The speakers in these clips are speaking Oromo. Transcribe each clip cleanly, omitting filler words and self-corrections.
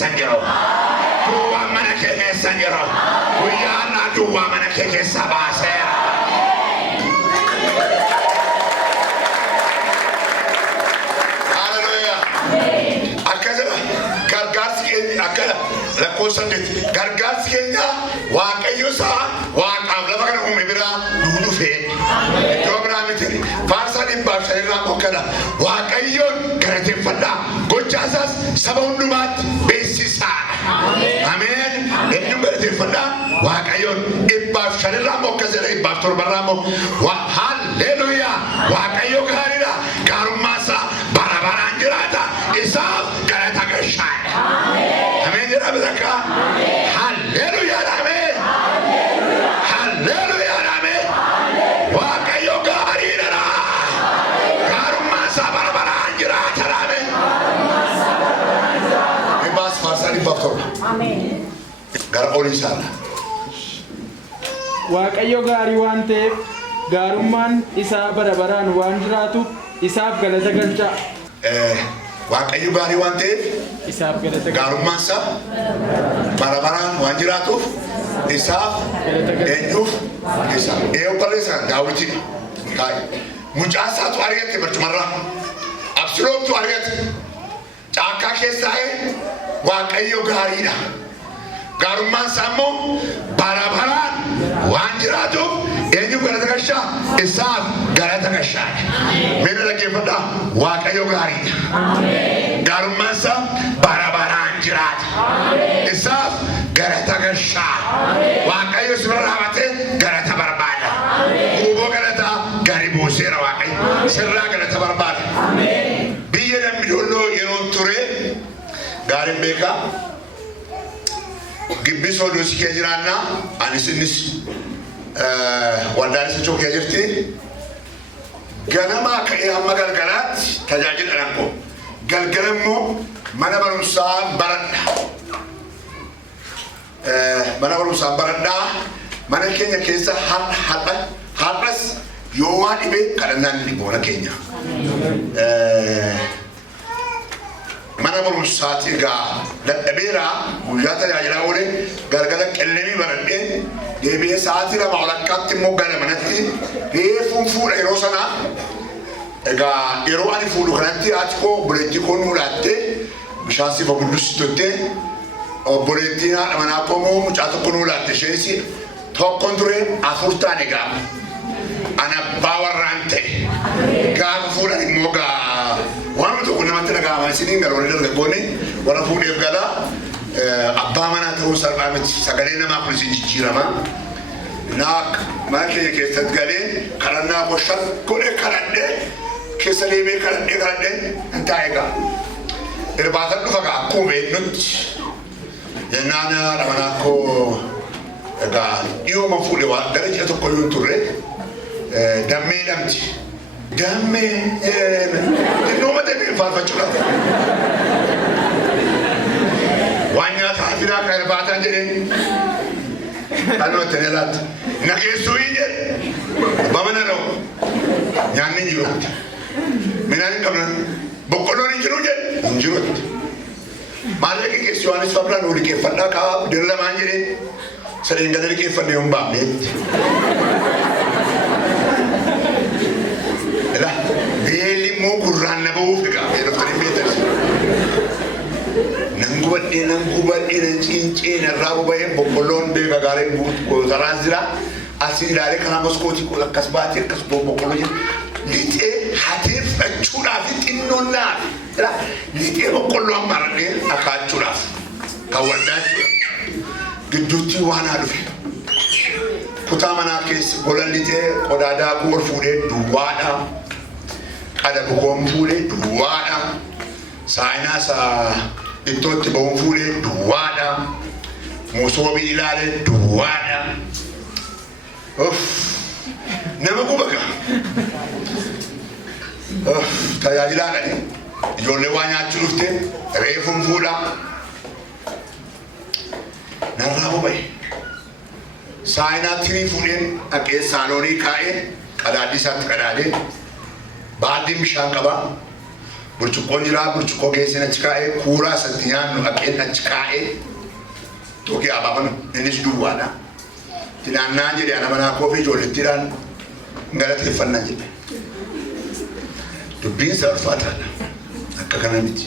keessa jiru. Duwwaa mana kee keessa jiru. Guyyaana duwwaa mana kee keessa baaseera. Akkana lakkoofsa saddeet gargaarsi keenya waaqayyo isaa waaqaaf lafa kana uume biraa nuu dhufee iddoo biraa miti faarsaa 500 mokkana waaqayyoon galateeffadhaa gochaa isaas saba hundumaatti beeksisaa. Ameen. Eenyuun galateeffadhaa waaqayyoon 500 mokkasee 700 mokka halleluuyaa waaqayyo gaariidha gaarummaa isaa bara baraan jiraata isaaf galata gashaa. Hallelujah, amen. Hallelujah, amen. Waaqayyo gaariidha. Gaarummaa isaa bara baraan jiraata. Amen. Ebaas faarsaa 107. Amen. Gara olii isaadha. Waaqayyo gaarii waan ta'eef gaarummaan isaa bara baraan waan jiraatuuf isaaf galata galchaa. Waaqayyo gaarii waan ta'eef isaaf galata gaarummaan isaa bara baraan waan jiraatuuf isaaf eenyuuf isaaf barreessan daawwitiin mucaa isaatu argate barcumarraa absiloomtu argate caakkaa keessaa waaqayyo gaariidha gaarummaan isaa immoo bara baraan waan jiraatuuf eenyuuf galata gashaa isaaf galata gashaa. Meena dhaggeeffadhaa waaqayyo gaariidha. Gaarummaan isaa bara baraan jiraata. Isaaf galata gashaa. Waaqayyo sirra dhaabatee galata barbaada. Guuboo galataa gari buuseera waaqayyo sirraa galata barbaada. Biyya namni dolloo yeroo ture gaariin beekaa gibbii soodoosi kee jiraannaa anis innis waldaan isa chookee jirti ganamaa ka'ee hamma galgalaatti tajaajila dhankoo galgala immoo mana barumsaan baradhaa mana keenya keessa har'as yoo waa dhibee kadhannaan ni boona keenya mana barumsaati egaa dadhabeeraa guyyaa tajaajilaa oole galgala qellemii baradhee deebi'ee sa'aatii 2 walakkaatti immoo gara manatti reefuun fuudha yeroo sanaa egaa yeroo ani fuudhu kanatti haati koo obboleettii koo nuu laattee bishaan sifa bullussitottee obboleettiin haadha manaa koo immoo mucaa tokko nuu laatte isheenis tokkon ture 4 taane gaafa ana abbaa warraan ta'e gaafa fuudhan immoo waan tokko namatti dhaga'ama isiniin garoonni dargaggoonni warra fuudheef galaa abbaa manaa ta'uu salphaa miti sagalee namaa kun isin jijjiirama naak mana keenya keessatti galee kadhannaa boshan godhe kadhadhee keessa deemee kadhadhee hin taa'e gaa irbaatan dhufa gaa akkuma beeknutti jennaan haadha manaa koo egaa dhiyooma fuudhe waan gara ji'a tokko yoo hin turre dammee dhamti dammee nooma deemee faarfachuudhaaf waan nyaataa fidaa kan irbaatan jedheen kanuma itti neelaatti nageessuu hin jedhe bamana dha'u nyaanni hin jirutti midhaan hin qabnan boqqolloon hin jiru jedhe hin jirutti maal liqeessi waanis fablaan uu liqeeffadhaa kaa dira lamaan jedhee sadeen gada liqeeffannee hin baafneetti beelli immoo gurraan na ba'uuf egaa beeloftanii beektani nan gubadhee nan cincee narraa boba'ee boqqolloon beeka gaareen gootaraan jira asii ilaalee kanaa maskootii kun akkas baatee akkas boqqolloo jira lixee hatee fudhachuudhaaf xinnoon naaf lixee boqqolloo ammaradhee akaachuudhaaf kan waldaachuudha gidduutti waan haa dhufe kutaa manaa keessa golan lixee qodaa daakuu ol fuudhee duwwaadha qada bukoon fuudhee duwwaadha saayinaasa ittootti ba'uun fuudhee duwwaadha musoobii ilaalee duwwaadha nama gubaga tajaajilaa dhani ijoollee waa nyaachuu dhufte reefuun fuudha narraa boba'e saayinaatti fuudheen dhaqee saaloonii kaa'ee qadaadii isaatti qadaadee baaddiin bishaan qaba burcuqqoon jira burcuqqoo geessina achi kaa'ee kuuraa satti nyaannu dhaqeen achi kaa'ee tokki abaafame innis duwwaadha. Tinaannaan jedhee ana manaa koo fi ijoollettiidhaan galateeffannaa jedhe. Dubbiin isaa ulfaataadha. Akka kana miti.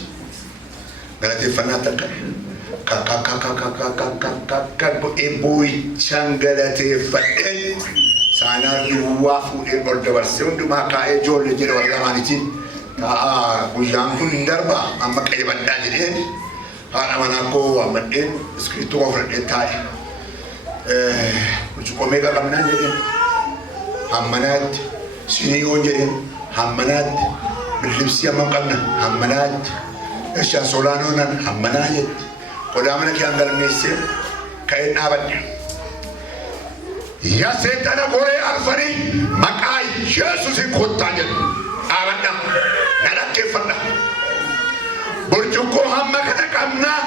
Galateeffannaatti akka bu'ee boo'ichaan galateeffadhee saanaa duwwaa fuudhee ol dabarsee hundumaa kaa'ee ijoollee jedhe warra lamaanitiin ta'a guyyaan kun hin darbaa amma qayyabadhaa jedhee haadha manaa koo waammadheen iskiriiptoo koo fudhadhee taa'e. Burcuqqoo meeqa qabnaan jedheen hammanaatti siniiwoon jedheen hammanaatti bilibsii hammam qabna hammanaatti eshaan soolaanoonan hammanaa jetti qodaa mana kee hangalmeessee ka'een dhaabadhe. Yaa seexana goree alfanii maqaa Yesuusiin kottaa jedhu dhaabadha na dhaggeeffadha. Burcuqqoo hamma kana qabnaa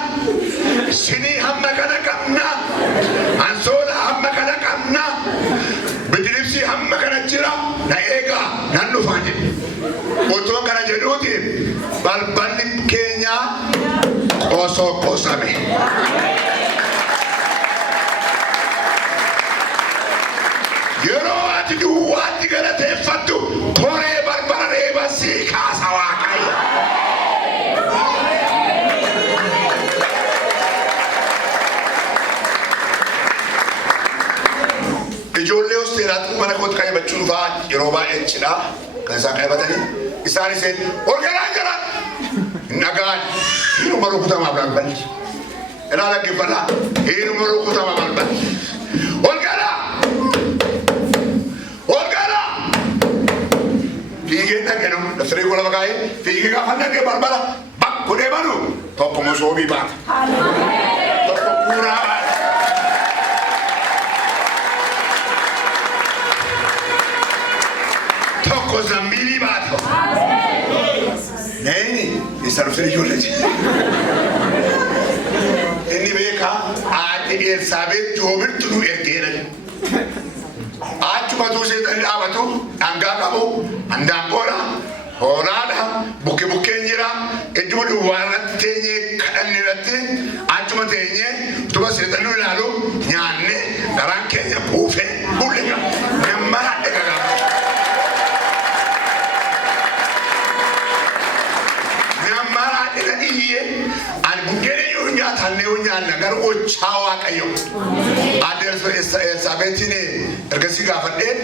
sinii hamma kana qabnaa ansoola hamma kana qabnaa bilibsii hamma kana jira na eegaa nan dhufaa jedhe. Otoo kana jedhuuti balballi keenya qosoo qosame. Yeroo ati duwwaatti galateeffattu koree barbara reeba sii kaasa Waaqayyo. Ijoollee hosteelaatti mana kootti qayyabachuu dhufaa yeroo baay'ee cidhaa kan isaan qayyabatanii isaanis ol garaa garaa nagaan hinuma rukutamaa balballi. Irraa dhaggeeffadhaa hinuma rukutamaa balballi. Ol garaa fiigee dhaggeenu daftaree koo lafa kaa'ee fiigee gaafa dhagge balbala bakku deemanu tokko masoobii baata tokko kuuraa baata. Zambiili baatu. Neeni isa dhufee ijoollee jira. Inni beekaa haati Elsaabeet joobirtu nu ergeedha. Achuma tuusee dhaabatu dhangaa qabu handaanqoodha hoolaadha bukke bukkeen jira iddoo duwwaa irratti teenyee kadhanne irratti achuma teenyee tuba seexannu ilaalu nyaanne garaan keenya kuufee bulle namma hadhe gagaa. Nagar ochaa Waaqayyo. Adeemsa Elsaabeetiin ergasii gaafadhee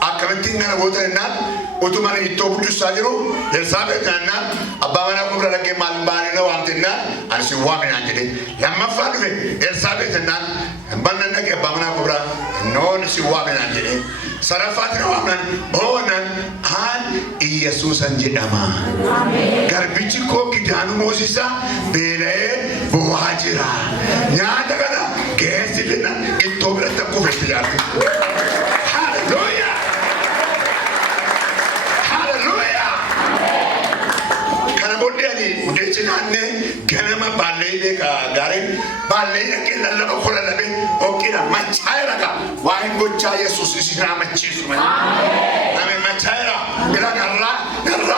akkamittiin kana goota jennaan utuma ittoo buddusaa jiru Elsaabeet naannaan abbaa manaa kun bira dhaqee maal baanina waamte jennaan ani si waaminaan jedhee lammaffaa dhufe Elsaabeet jennaan bannan dhaqee abbaa manaa kun bira noon si waaminaan jedhee sarafaatiin waamnan oonan aan Yesuusan jedhama. Garbichi koo Kidanu Mosisa beela'ee bu'aa jira. Nyaata kana geessi finna ittoo biratti kuufetti jaarti. Hallelujah! Hallelujah! Kana booddee ani mudeechi naannee ganama baallee beekaa gaariin baallee dhaqee lallaba koo lallabee oqqina machaa'eera gaa waa'een gochaa Yesuus isin amachiisu malee. Machaa'eera bira garraa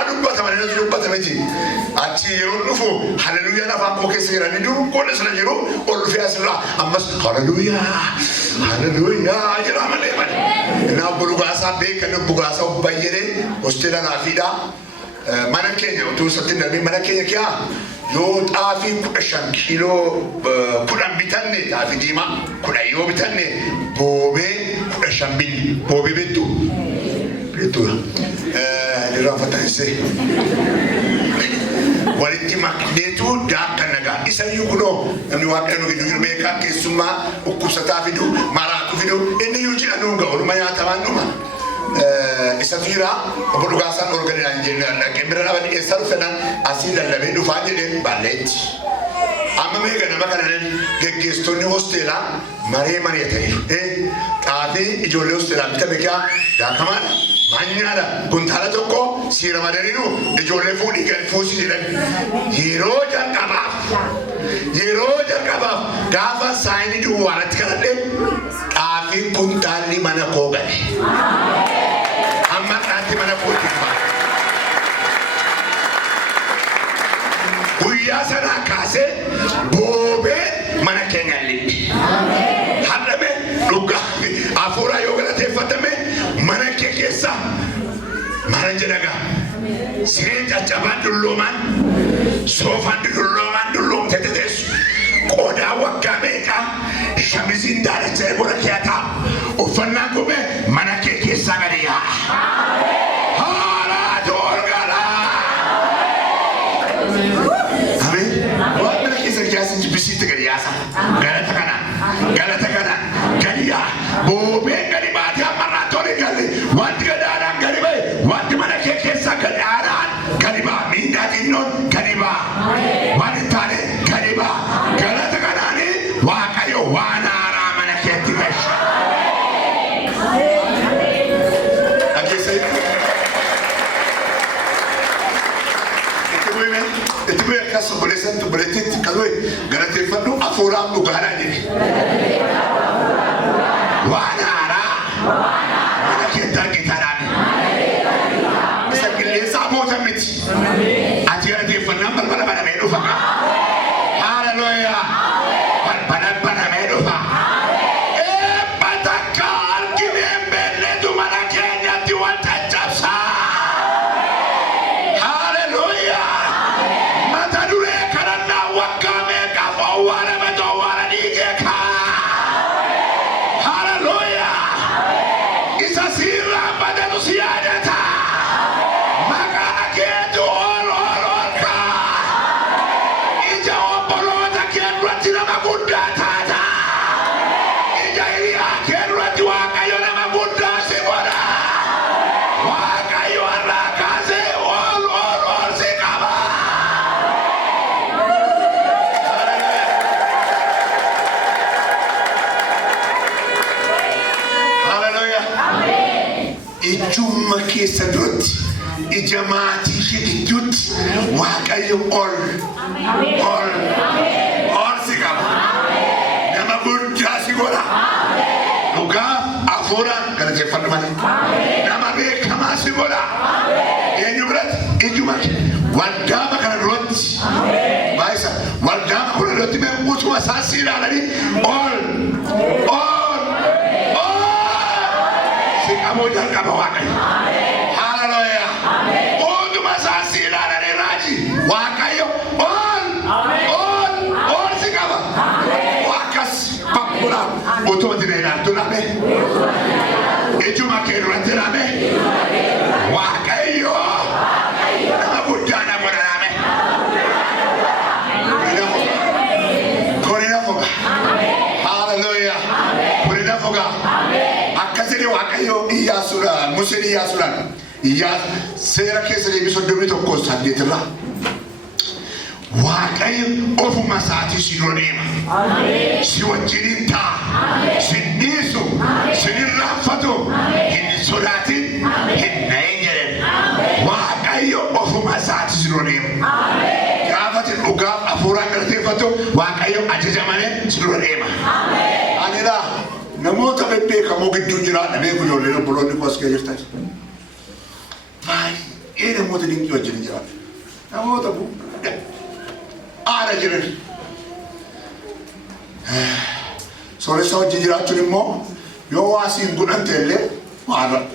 dubbatama natti dubbatame ji. Achi yeroo dhufu hallelujaa lafaan koo keessa jiranii duruu qoodne sana jiru ol dhufee asirraa ammas hallelujaa jedhaa malee malee. Naa bulugaasaa beekan bulugaasaa baay'ee hosteela naafiidhaa. Mana keenya utuu sattiin darbee mana keenya kiyaa yoo xaafii 15 kiiloo 10 bitanne xaafii diimaa 10 yoo bitanne boobee 15 billi boobee beektu irraa fattanisee walitti makneetu daakka nagaa isa iyyuu kunoo namni waaqayyoon gidduu jiru beekaa keessummaa dhukkubsataa fidu maraatu fidu inni iyyuu jira nuun ga'u dhuma nyaatamaan dhuma. Isa jira obbo Dhugaasaan organizaan jennaan dhaqee bira dhaban eessa dhufenaan asii lallabee dhufaa jedheen baalleetti. Amma meeqa nama kanaan geggeessitoonni hosteelaa maree mari'ataniiru. Xaafii ijoollee hosteelaa bitame kiyaa daakamaadha. Manyaadha kuntaala tokko siira madaniiru ijoollee fuudhii gadi fuusii jedhan. Yeroo jalqabaaf gaafa saayinii duwwaarratti kadhadhe xaafii kuntaalli mana koo gale. Amma xaafii mana kootti dhufa. kaase boobe mana keenya libbi hadame dhuga afura yoo galateeffatame mana kee keessa mana jedhaga sireen caccabaan dulloomaan soofaan dulloomaan dulloomte teteessu qodaa waggaa meeqa shamisiin daalacha bora kee taa uffannaa gube mana kee keessaa gadi yaa'a. Haaraa doorgalaa. Ameen. Waan mana keessa jaasin jibbisiitti gadi yaasa. Galata kana gadi yaa. Boobeen gadi baatee ammarraa tole galle wanti gadaadhaan gadi bahe wanti mana kee keessaa gadaadhaan gadi baha miidhaa xinnoon gadi baha waan hin taane gadi baha galata kanaani Waaqayyo waan haaraa mana keetti galcha. Itu gue kasih bolesan tu boletit kalau galateefan tu afuram ugara jadi. Wanara, mana kita rani. Bisa pilih sama macam itu. Aji galateefan nampak mana medu faka. Haleluya. Mana medu faka. Patakal kimembele tu mana kenya tuan tajasa. Ijumma keessa duratti ija maatii ishee gidduutti Waaqayyo ol si qaba. Nama guddaa si godha. Dhugaa afuuraan galateeffadhu malee. Nama beekamaa si godha. Eenyu biratti ijuma waldaama kana duratti baay'isa waldaama kana duratti mee utuma isaa si ilaalanii ol kamu jangan kamu wakai. Haleluya. Untuk masa silar dari raji. Wakai yo on si kamu. Wakas pakula. Untuk tidak tu nabe. Itu makin ranti nabe. Wakai yo. Nama Buddha nama nabe. Korina foga. Haleluya. Korina foga. Akasiri Waaqayyo Iyyaasuudhaan Museen Iyyaasuudhaan seera keessa deebisu soddomii tokko saddeetirra Waaqayyo ofuma isaatii si dura deema si wajjiniin ta'a si dhiisu si irraanfatu hin sodaatin hin na'in jedhan Waaqayyo ofuma isaatii si dura deema gaafatin dhugaaf afuuraan galateeffatu Waaqayyo ajaja malee si dura deema. Anila namoota bebbeekamoo gidduu jiraadha beeku ijoolleen obboloonni koo as kee jirtan. Baay'ee namoota dinqii wajjin jiraatu. Namoota aara jiran. Sooressa wajjin jiraachuun immoo yoo waa siin godhan ta'ellee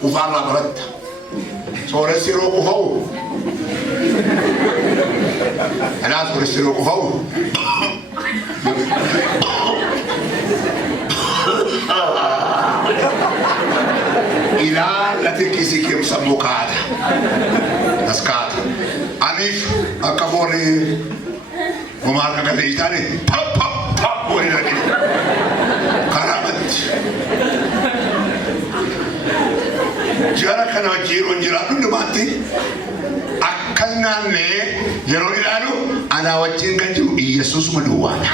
ufaarraa baratta. Sooressi yeroo qufa'u. Anaa sooressi yeroo qufa'u. Ilaalate kisi keessa mukaata. Naskaata. Aniif akka booree homaa akka galee itaane pap waliin argine. Karaamatti. Jara kana wajjiin jiraatu hundumaatti akkas naannee yeroo ilaalu anaa wajjin kan jiru Yesuus maduwwaadha.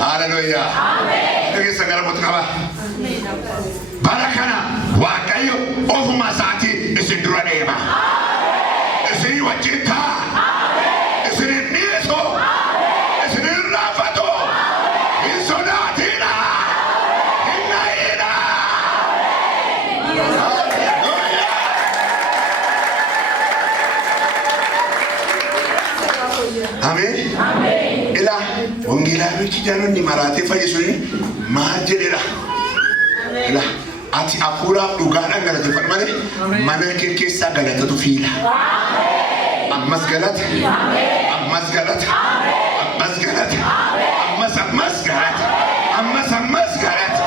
Haleluya. Keessa gara mutqaba. Barakana Waaqayyo ofuma isaatii isin dura deema. Isin wajjin ta'a. Isin dhiisu. Isin irraanfatu. Hin sodaatina. Hin na'ina. Ameen. Kidanu ni marate fayyisuni maal jedhedha. La ati afuuraaf dhugaadhaan galateeffadhu malee mana kee keessaa galatatu fiila. Ammas galata. Ammas galata. Ammas galata. Ammas galata. Ammas galata.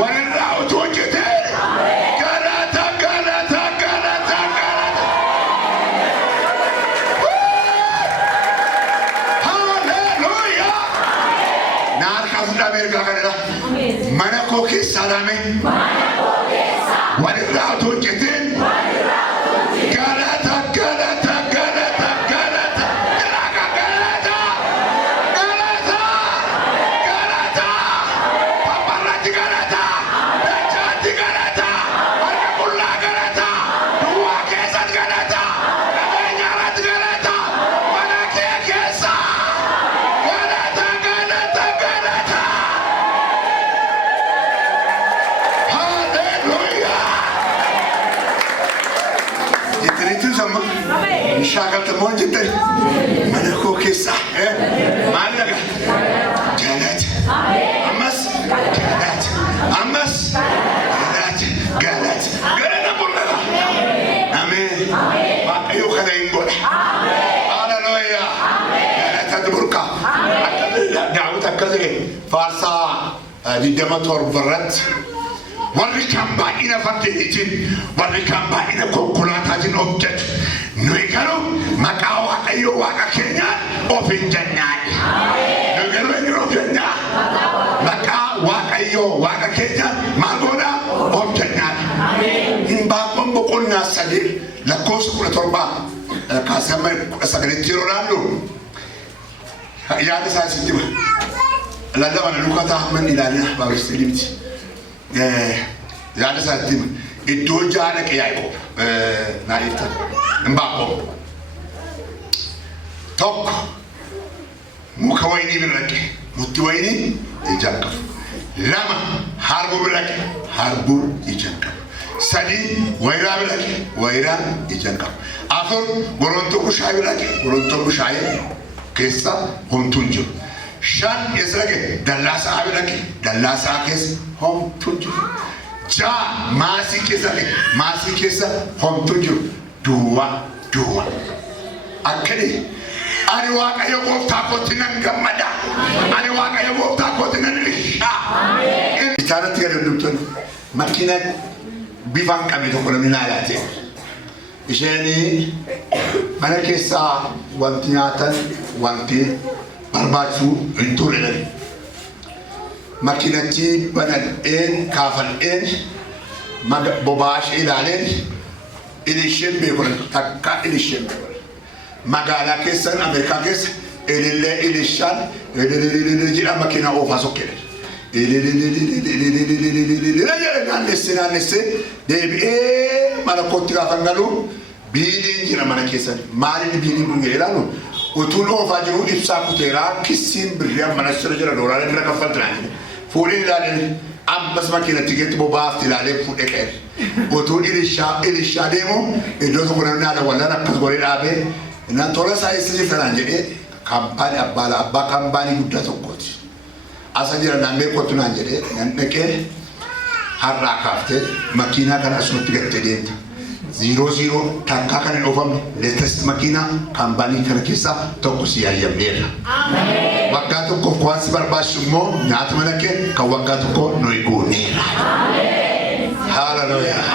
Warra otoo hojjetee galata galata galata galata. Hallelujah. Naar kafuudhaa beekaa kanadha. Mana koo keessaa dhaame. Warra otoo hojjetee galata galata galata galata galata galata galata galata paparratti galata dachatti galata warra qullaa galata duwwaa keessatti galata nageenyaarratti galata mana kee keessa galata galata galata. Hallelujah. Itu sama syakal temuan jentari mana kau kisah mana kah jalan amas jalan amas jalan galat galat apa lah amin ayo kena inggol haleluya galat ada burka Daud akazeh farsa di demator berat warri kamba ina fakkeetiin warri kamba ina konkolaataan object nuyi garuu maqaa waaqayyoo waaqa keenyaa of hin jennaan nuyi garuu hin of jennaan maqaa waaqayyoo waaqa keenyaa maal goona of jennaan Hinbaaqoon boqonnaa 3 lakkoofsa 17 kaasama 19 yeroo naannu yaada isaa sitti hima lallabaa lukataa hamman ilaalina baabirsa limti yaada isaatti iddoo jaala Yaaqoob naayiftan Hinbaaqoon tokko muka waynii birraqe mutti waynii ijaan qabu lama harbuu birraqe harbuu ijaan qabu sadii wayraa birraqe wayraa ijaan qabu afur goronto bushaayee birraqe goronto bushaayee keessa homtuun jiru shan eesraqe dallaasaa birraqe dallaasaa keessa homtuun jiru ja maasii keessa homtuun jiru duwwaa akkani ani waaqayyo gooftaa kootti nan gammada ani waaqayyo gooftaa kootti nan lishaa isaanatti gadadubtan makiina bifaan qabe tokko namni naalaate isheen mana keessaa wanti nyaatan wanti barbaachisu hin turre makiinatti banadheen kaafadheen bobaash ilaaleen ilisheen beekoon takka ilisheen beekoon magaalaa keessan Ameerikaa keessa ilillee ilishaan jedha makiina oofaa sokkeedha naannessee deebi'ee mana kootti gaafan galuu biiliin jira mana keessan maaliin biiliin kun jedhamu utuun oofaa jiru ibsaa kuteeraa kissiin birriyaa mana sirra jira doolaara bira kaffaltinaan fuudhee ilaaleen ammas makiinatti geetti bobaafti ilaaleen fuudhee qe'ee utuun ilishaa deemu iddoo tokko namni haala wallaan akkas godhee dhaabee nan tola isaa eessa jirtanaan jedhee kaampaanii abbaa kaampaanii guddaa tokkooti asa jira naannoo kottu naan jedhee nan dhaqee har'aa kaaftee makiinaa kana asumatti gattee deemta 00 takkaa kan hin oofamne latest makiinaa kaampaanii kana keessaa tokko si yaayamneerra waggaa tokkoof waan si barbaachisu immoo nyaata mana kee kan waggaa tokko nuyi gooneerra haleluuyaa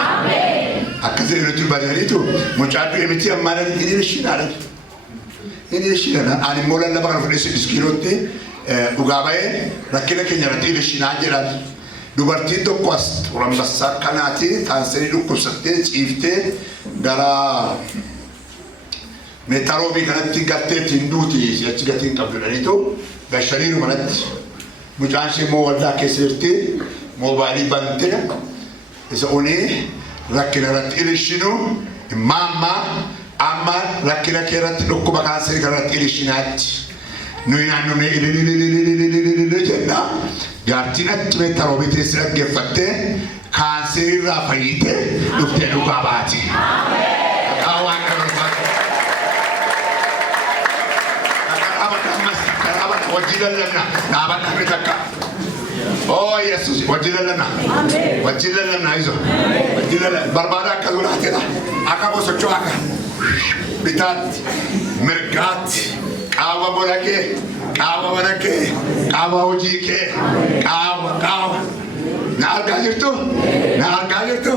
akkasii nuti badaniitu mucaaddu emiti ammaana ini ishinaadhaan ani immoo lallabaa kana fudhee iskiilootti dhugaa ba'ee rakkina keenya irratti ilishinaa jedhan dubartiin tokko as Rambassaa kanaati kaanserii dhukkubsattee ciiftee gara meetaroobii kanatti gattee ittiin duuti achi gatiin qabdudhaniitu gashaniiru manatti mucaan ishee immoo waldaa keessa jirti moobaayilii bantee isa unii rakkina irratti ilishinu amma rakkina kee irratti dhukkuba kaanserii kanarratti ilishinaatti nuyi naannoo jenna jaartiin achi meetaroobii teessi dhaggeeffattee kaanserii irraa fayyitee dhuftee dhugaa baati. Waan kana وجيلا لنا نابا نحمتك Oh Yesus, wajila lana. Wajila lana izo. Wajila lana. Barbara kadula hatira. Akabo sochoaka. Bitat, mergat, kawa bolake, kawa bolake, kawa ojike, kawa. Naal kajirto, naal kajirto.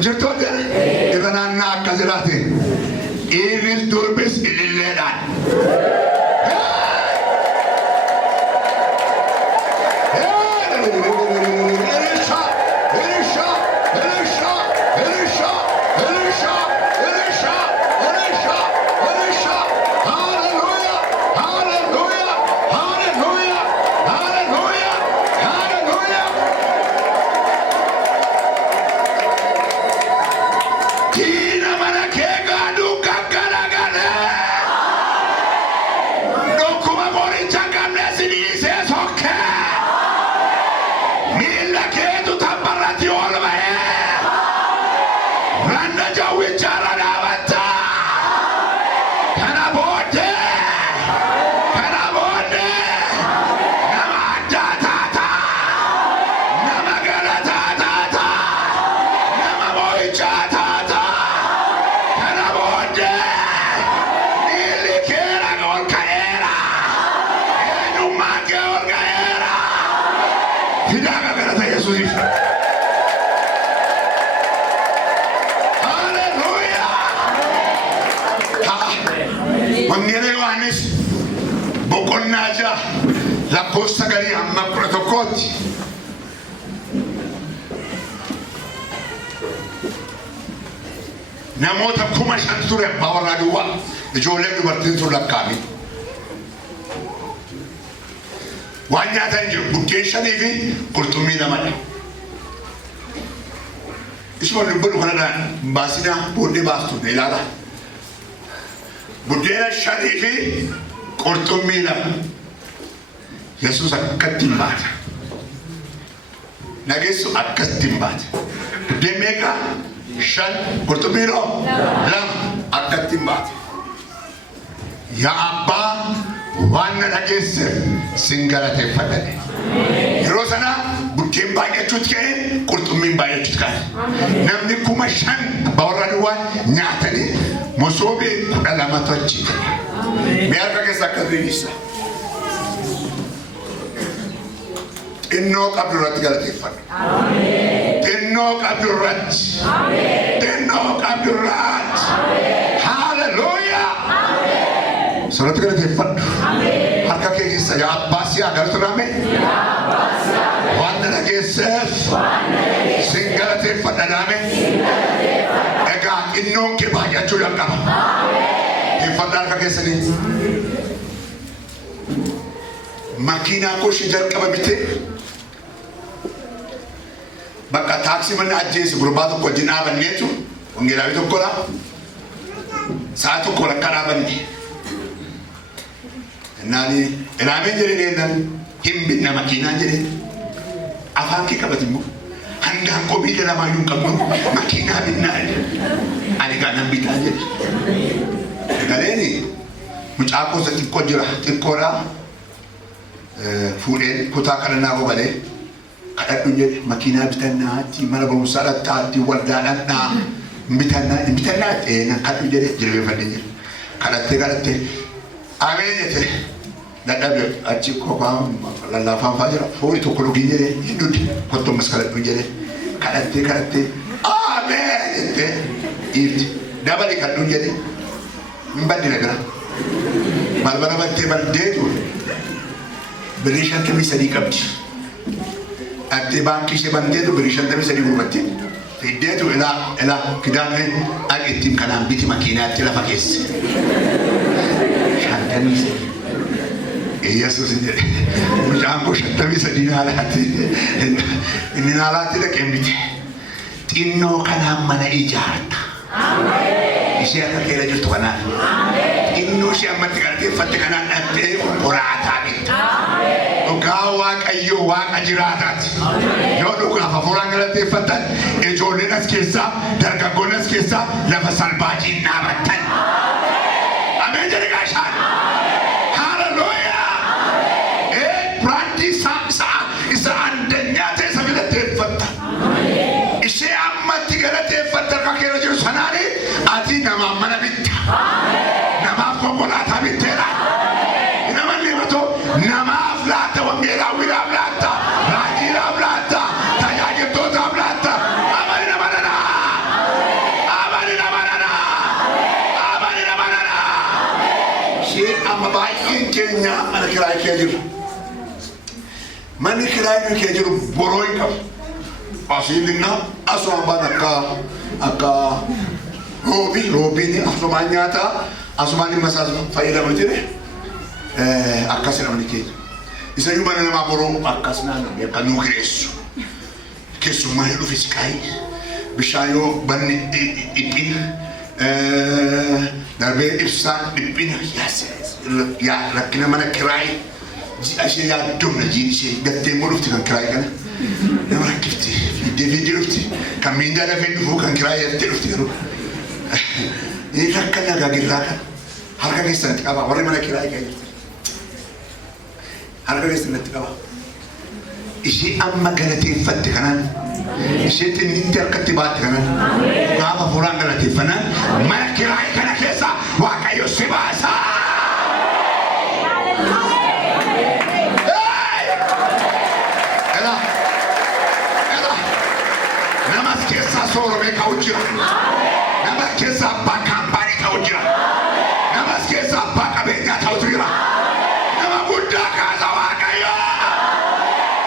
Jirto deh. Itanan naal kajirate. Iris durbis ilileran. La posta gari amma protokoti namota kuma shanture bawra duwa jole du bartin sur lakami wanya tanjo bukeshani fi qurtumi namada ismo lubudu kana basina bode bastu delala budena sharifi qurtumi namada Yesus akatimbat. Nagesu akatimbat. Demeka shan kurtumiro lam akatimbat. Ya Abba wana nagese singalate fatale. Rosana bukem baye chutke kurtumin baye chutka. Namni kuma shan bawraduwa nyatani mosobe kudalama tochi. Merka ke sakadrisa. Inno kabdurat galatifan. Amen. Inno kabdurat. Amen. Inno kabdurat. Amen. Hallelujah. Amen. Surat galatifan. Amen. Harka ke kisah ya Abbas ya galatulame. Ya Abbas ya. Wanda gesef. Wanda. Singalatifan adame. Singalatifan. Ega inno ke bahaya chuyam kama. Amen. Ifadar ka kesani. Makina ko shijar kababite. Baka taksi mana aje seberapa tu kau jinaban ni tu, unggira itu kola, satu kola karaban ni. Nani, ramen jadi ni dan himbit nama makina jadi. Apa ki kabatimu? Anda kau bila nama yung kamu makina bina ni. Ani kan ambit aja. Kalau ni, macam aku sedih kau jerah, tikora, fulen, kota kerana aku balik. Kadang punya makina bitana, ti mana baru salat tadi wardanan na bitana, nak kadang jadi fadenya. Kadang amen je. Nak ada aci ko pam Lallabaa fajar, fori to kolo gini je, hidup kotor masalah punya je. Kadang amen je. Itu, dah balik kadang jadi, mbak di negara. Malam malam tu, berishan kami sedih kabji. Ati banki se bande tu berishan tapi sedi gurubati. Fide tu ela Kidanu ag itim kana biti makina ati la fakes. Shantani se. Yesus ini. Mujam ko shantani se dinalati. Dinalati la kembiti. Tinno kana mana ijarta. Amen. Isi aka kela jutu kana. Amen. Inno si amati kana fatte kana ate orata bit. Amen. Gawa kayo wa kajiratat. Yo duka fafuran galate fatan e jolenas kesa dargagonas kesa lafa salbaji nabatan. Amen. Amen jadi kashan. Hallelujah. keenya mana kiraay kee jiru. Manni kiraay kee jiru boroo hin qabu. Asiilinna asuma baan akka roobiin asuma nyaata asuma ni masaas fayyadama jire akkas namni keenya. Isa yoo mana namaa boroo akkas naannoo kan nuu kireessu. Keessummaa yoo dhufes kaayee bishaan yoo banni dhiphina darbee ibsaan dhiphina yaa rakkina mana kiraay ashee yaaddomna jiin ishee gattee immoo dhufti kan kiraay kana nama rakkifti fiidee dhufti kan miindaa lafee dhufuu kan kiraay yattee dhufti garuu inni rakkana gaagirraa kan harka keessanitti qaba warri mana kiraay kan jirti harka keessanitti qaba ishee amma galateeffatte kanaan ishee xinnitti harkatti baatte kanaan gaafa fuuraan galateeffannaan mana kiraay kana keessa Waaqayyo si baasa. Namas keessa sooromee ka'u jira. Namas keessa abbaa kaampaanii ta'u jira. Namas keessa abbaa qabeenyaa ta'u jira. Nama guddaa kaasa Waaqayyo.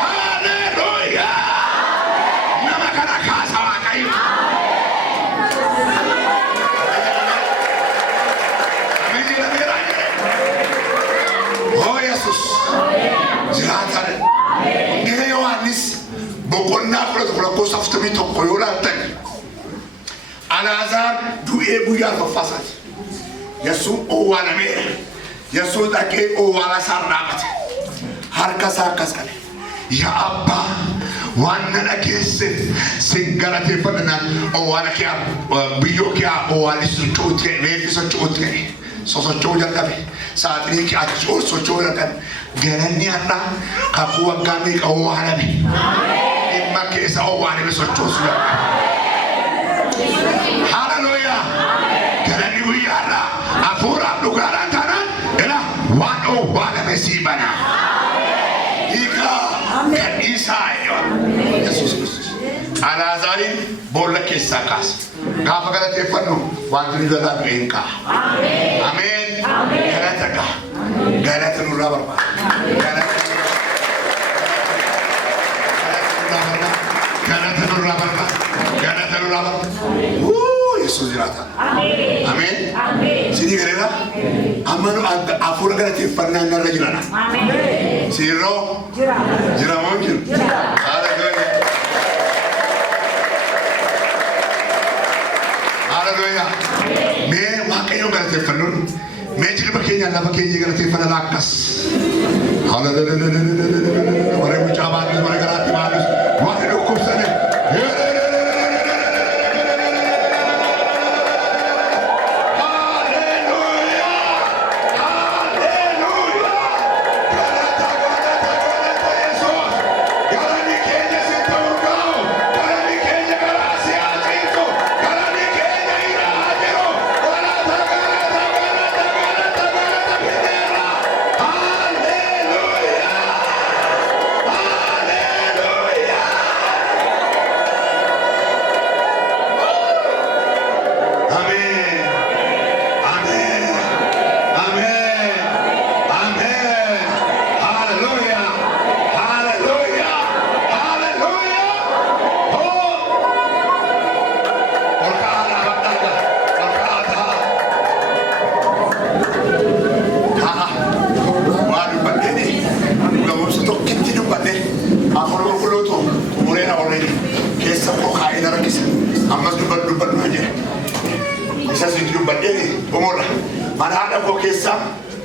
Haleluuyaa. Nama kana kaasa Waaqayyo. Oh Yesus. Jiraatan. Ngee Yohaannis boqonnaa kudha gosa afurtamii tokko yoo laattan Alaazaar du'ee guyyaa faffaasaati. Yesuun owwaalameera. Yesuun dhaqee owwaala isaa raafate. Harka isaa akkas qale. Yaa Abbaa waan na dhageesse sin galateeffannaan owwaala kee biyyoo kee owwaali socho'uu ta'e reeffi socho'uu ta'e sosocho'uu jalqabe saaxinii kee achi ol socho'uu jalqabe galanni har'aa kakuu waggaa meeqa owwaalame. Dhimma keessa owwaalame sochoosu jalqabe. Haleluuyaa. Galanni guyyaarraa hafuuraaf dhugaadhaan taanaan ila waan owwaalame sii bana. Hiikaa kadhiisaa Yesuus Kiristoos. Alaazaariin boolla keessaa kaase. Gaafa galateeffannu wanti nu jalaa du'e hin ka'a. Ameen. Galata ga'a. Galata nurraa barbaada. Galata nurraa barbaada. Galata nurraa barbaada. Yesuus jiraata. Ameen. Sinii galeera. Amma nu hafuura galateeffannaa narra jirana. Siirroo. Jiramoo jiru. Haleluuyaa. Mee Waaqayyo galateeffannuun mee jilba keenya lafa keenya galateeffanna laakkas. Haleluuyaa. Warri mucaa baadus warri garaatti baadus warri dhukkubsane.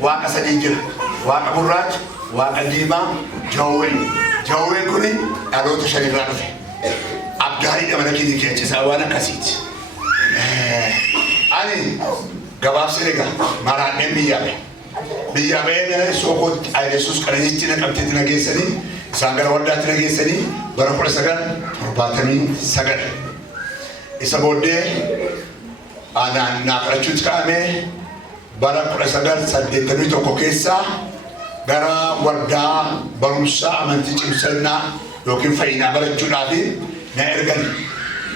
Waaqa sadii jira. Waaqa gurraacha, waaqa diimaa, jawween. Jawween kuni dhaloota shanirraa dhufe. Abdaariidha mana keenya keessaa waan akkasiiti. Ani gabaabsee egaa maraadheen biyyaa ba'ee sookootti Yesuus qananiitti na qabteetti na geessanii isaan gara waldaatti na geessanii bara 1979 isa booddee naa fudhachuutti ka'amee bara 1981 keessa gara waldaa barumsaa amantii cimsannaa yookiin fayyinaa barachuudhaaf na ergan.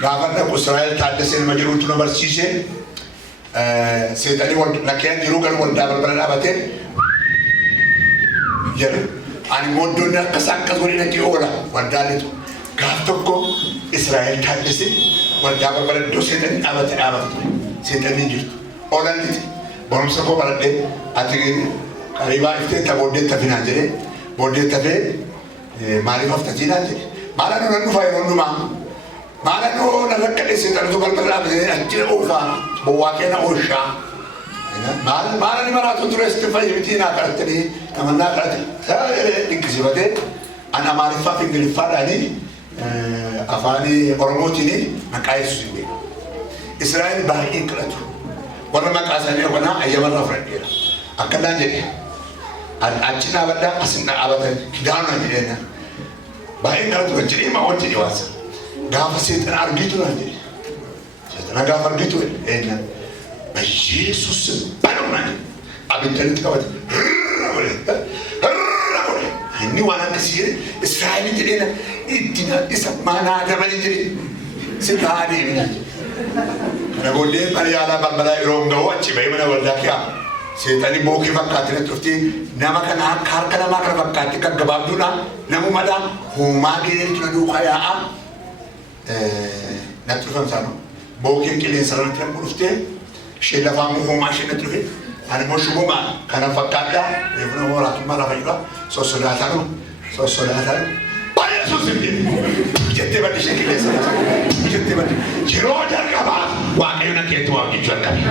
Gaafa dhaqu Israa'el Taaddasee nama jedhutu na barsiise. Seexanii lakkeen jiruu gara waldaa balbala dhaabatee Yeroo ani mooddoon akkas waliin akka oola waldaalee gaaf tokko Israa'el taasise waldaa barbaadoo seetan dhaabate seetan jirtu oolaniti barumsa koo baradhee ati qaribaa iftee tabooddee tafinaan jedhee booddee tafee maaliif haftatiin jedhe maala nuran dhufaa yeroo hundumaa maala nuran rakkadhe seetanatu balbala dhaabate achira oofaa bowwaa keena ooshaa maala ni maraatu ture sitti fayyimtii naa kadhattanii namannaa kadhate saa dinqisiifatee ana maaliiffaaf ingiliffaadhaanii afaanii oromootiini maqaa Yesuus hin beeku Israa'el baay'ee kadhatu warra maqaa isaanii kanaa ayyamarraa fudhadheera akkanaan jedhe achi dhaabadhaa asin dhaabatan Kidanu jedheena baay'ee kadhatu kan jedhee maa wajjin dhiwaasa gaafa seexana argitu naan jedhe seexana gaafa argitu eenna Yesuus banamani abintanitti qabate inni waan akkasii Israa'el jedheena ittina isa maanaa dabali jedhe sitaa adeemina kana booddee mana yaalaa balbalaa yeroo ga'u achi bahee mana waldaa kiyaa seexani bookee fakkaattina turtii nama kana akka harka namaa kana fakkaatti kan gabaabduudha namumadha huumaa geeltu na duukaa yaa'a natti dhufamsaanu bookeen qilleensa irratti namuu dhuftee ishee lafaa huumaa ishee natti dhufe ani immoo shubuma kana fakkaadhaa reefuna waraatummaa lafa jira sossodaataa Yesuus jettee baddi ishee qilleensa jettee baddi yeroo jalqabaa waaqayyo na keetti waaqnichuu argame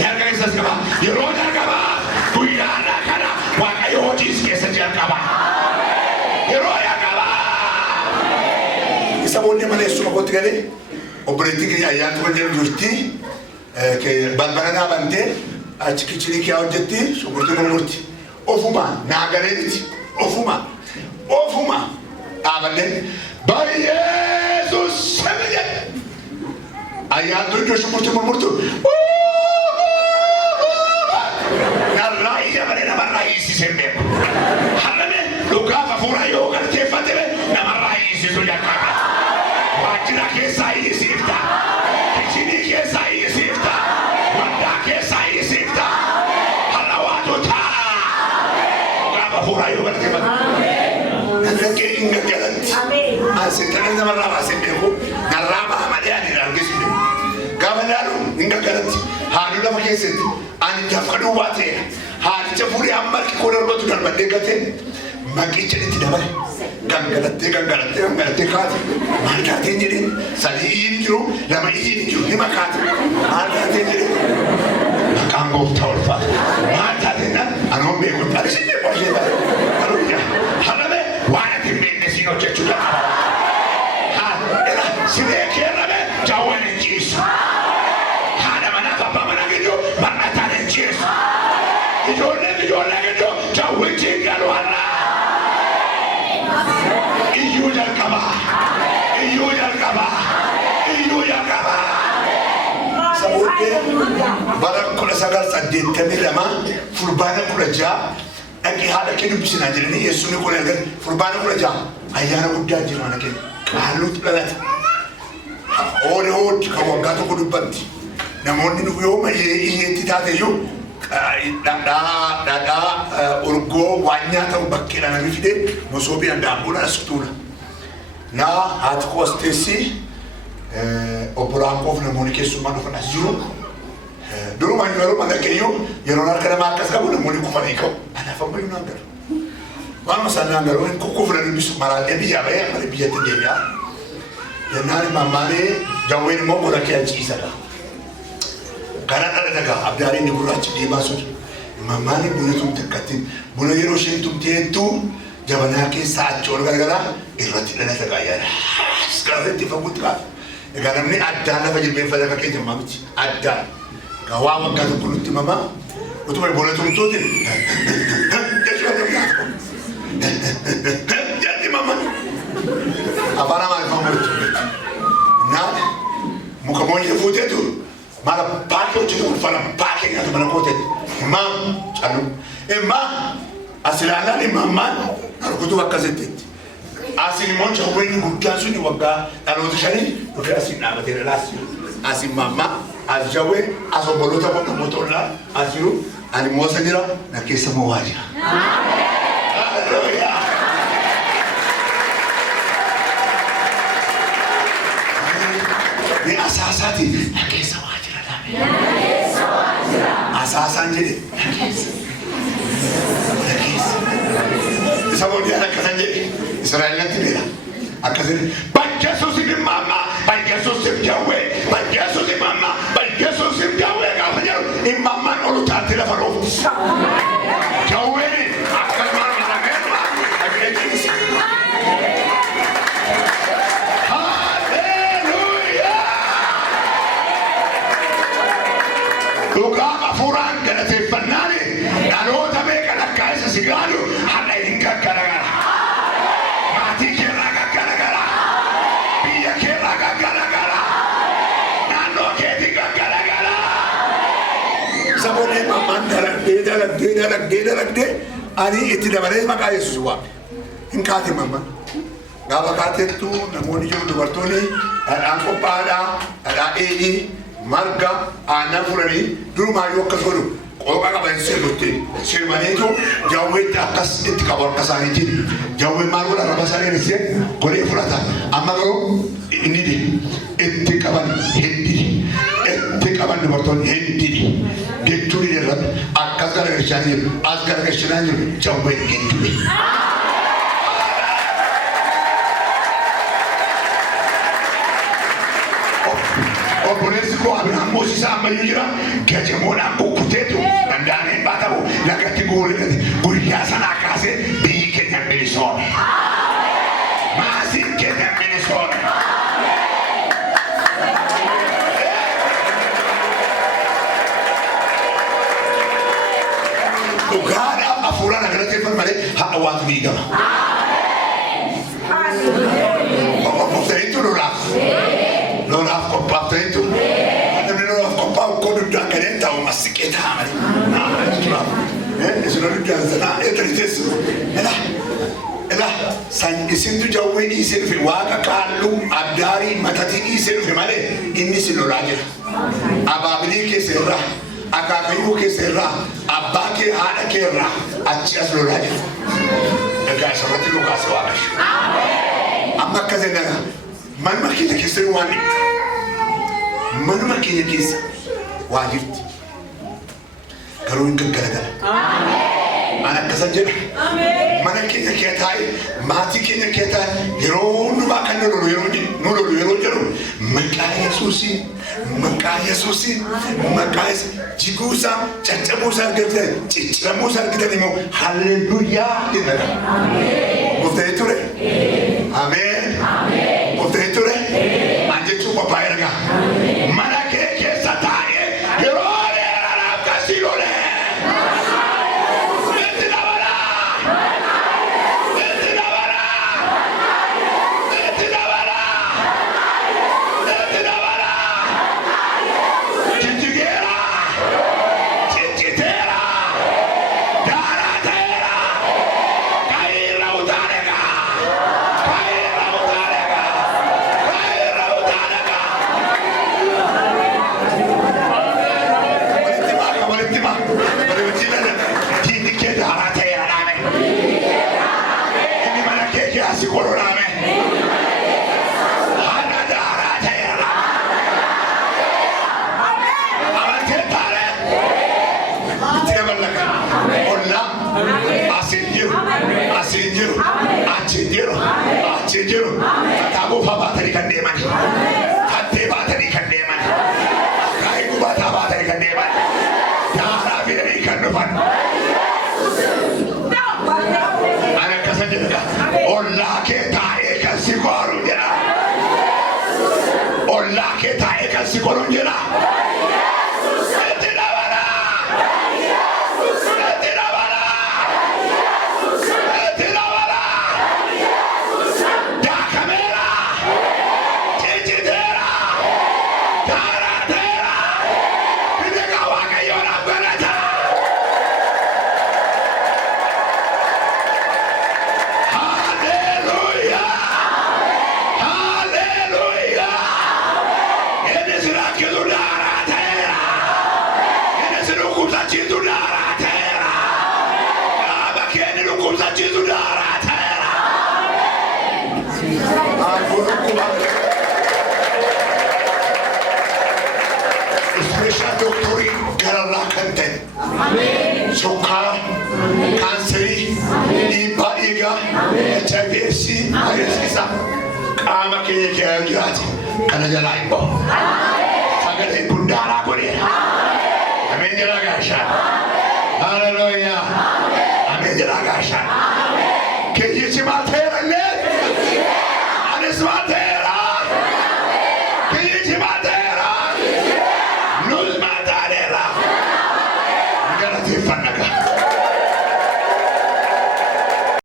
darga isas qaba yeroo jalqabaa guyyaadhaa kana waaqayyo hojiis keessa jalqaba yeroo jalqabaa isa booddee maleessuma kootti galee obboleettii keenya ayyaantu wajjin jirti balbala dhaabantee achi kichinii kee hojjetti shugurtii murmurti ofuma naagaleeti ofuma dhaabannee Yesuus sebiyye ayyaantu iddoo shugurtii murmurtu narraa iyyabalee namarraa hiisisee beeku hallame dhugaaf hafuura yoo galteeffatee namarraa hiisisuu jalqaba waajjira keessaa hiisifta kichinii keessaa hiisifta waldaa keessaa hiisifta halawaatu ta'a dhugaaf hafuura yoo galteeffatee Nanti ingat jalan, asyik kan zaman lama asyik beku, narama amalia ni lagi sini. Kapan lalu ingat jalan, hari dah pakai set, ane jam kedua bate, hari cepuri amal kikoran batu dan bandingkan, magi jadi tidak boleh. Ganggalat kat, marga tinggi, sali ini juru, lama ini juru, lima kat, marga tinggi. Kamu tahu apa? Marga tinggi, anu beku, ada sini boleh, kalau ya, halam Why did you know that you got? See the camera, Joe and Jesus. Hadamana, Papa, Managido, Manatan and Jesus. You don't live your leg, Joe, which is Galuana. You don't come out. You don't come out. You don't come out. Barak kula sagar sadit kami lama, furbana kula jah. Aki hada kenu bisina jirani Yesus ni kule kan furbana kule jam ayana udah jirana kan kalau telat orang kawan kata kudu banti namun ni nuyo ini tidak ada yo dada urgo wanya tahu bakila na bifide musobi anda ambula sutuna na hat kostesi operakov na monike sumano kana zero dulu main baru pada kayu, yang orang kena makan sekarang boleh mulai kufan ikau. Ada apa yang nanggar? Mana masa nanggar? Orang kuku berani bisuk marah. Ebi apa ya? Mari biar tinggi ya. Yang nari mama ni jauhin mau gula kian cisa dah. Karena ada jaga. Abdari ni gula cili masuk. Mama ni boleh tum tekatin. Boleh Yeroo shen tum tientu. Jabana ke saat cor gara-gara. Irati ada jaga ya. Sekarang tiba buta. Karena ni ada na fajir befa jaga ke jam mamuci. Ada. Kawan kata kulit mama, itu boleh boleh tuntut ni. Jadi mama, apa nama kamu itu? Nah, muka mau jadi foto itu, malah pakai itu falam pakai yang mana foto itu. Mam, calu, mam, asalnya ni mama, aku tu waktu itu. Asin mon coba ini bukan suni waktu, kalau tu sini, bukan asin nama relasi. Asin mama. Ajawe, aso bolota pun motor lah, asiru, ani muasa jira, nak kisah muwajah. Asasati nakeessa waajjira dhaabee. Asasaan jedhe nakeessa. Isa booddee akkasan jedhe Israa'eelatti beela. Akkasan Yesuusi mama, Yesuusi jawwee, Yesuusi mama, Yesuusi jawwee gaafa jedhu imammaan olu taatee lafa roofu. Jawween akkasumaan miidhageedha dhageettiis. Haleluuyaa! Dhugaa hafuuraan galateeffannaan dhaloota meeqa lakkaa isa si gaalu har'a hin gaggaragara. Maatii keerraa gaggaragara. Biyya keerraa gaggaragara. Naannoo keetii gaggaragara. Saboonni mammaan dalagdee ani itti dabalee maqaa Yesuus waaqa. Hin kaate mammaan. Gaafa kaateettu namoonni jiru dubartoonni dhadhaan qophaa'aadhaa, dhadhaa dheedhii, marga, aannan furanii durumaayyuu akkas godhu. Qooqa qaban sirbutti sirmaniitu jawweetti akkas itti qabu harka isaaniitiin. Jawween maal godha raba saleessee godhee fudhata. Amma garuu inni itti qaban heddidi. Itti qaban dubartoonni heddidi. Jechuun irratti akkas garagalchaa jiru. As garagalchaa jiru jawween heddidi. Obboleessi koo Abiraam Mosisa ammayyuu jira. Gajamoodhaan kukkuteetu danda'anii baatamu lagatti guureedhati. Guyyaa sanaa kaasee biyyi keenya bilisoome. Maasiin keenya bilisoome. Dhugaadhaaf hafuuraan galateeffatu malee haa waatu diigama. Qophoofteetu lolaaf. Lolaaf qophaa'eetu. Namni lolaaf qophaa'u koo duddaan gadeen ta'u masiqee taa'amani. Isin duddaan sanaa eegaliteessu. Isintu jawwee dhiisee dhufe waaqa kaalluu addaarii matatii dhiisee dhufe malee inni si lolaa jira. Abaabilii keessa irraa, akaakayyuu keessa irraa, abbaa kee haadha kee irraa achi as lolaa jira. Egaa isarratti lukaase waaqayyo. Amma akkas jedhana. Manuma keenya keessa waan manuma keenya keessa waa jirti. Garuu hin gaggaragala. Ana akkasan jedha. Mana keenya kee taa'e maatii keenya kee taa'e yeroo hundumaa kan nu lolu yeroo jedhu maqaa Yesuusiin jiguusaa caccabuusaa argitan cicciramuusaa argitan immoo halleluuyaa jedhama. Murtee ture. Ameen. Murtee ture. Anjechuun qophaa'ee argaa. Mana kee keessa taa'ee yeroo dheeraadhaaf kasii lolee. Jiru, tabu baatanii kan deeman, hattee baatanii kan deeman, akaayii baataa baatanii kan deeman, daaraa fidanii kan dhufan. Ana akkasa jedha, ollaa kee taa'ee kan si qoru jedha. Ollaa kee taa'ee kan si qoru jedha. Operation Doctori Gararraa kan ta'e. Sukkaara, kaanserii, dhiibbaa dhiigaa, HIV/AIDS agarsiisa. Qaama keenya keessa jiraate kana jalaa hin bahu. Sagalee gundaalaa godheera. Ameen jedhaa gaashaan. Hallelujah. Ameen jedhaa gaashaan. Keeyyichi maal ta'eera illee? Anis maal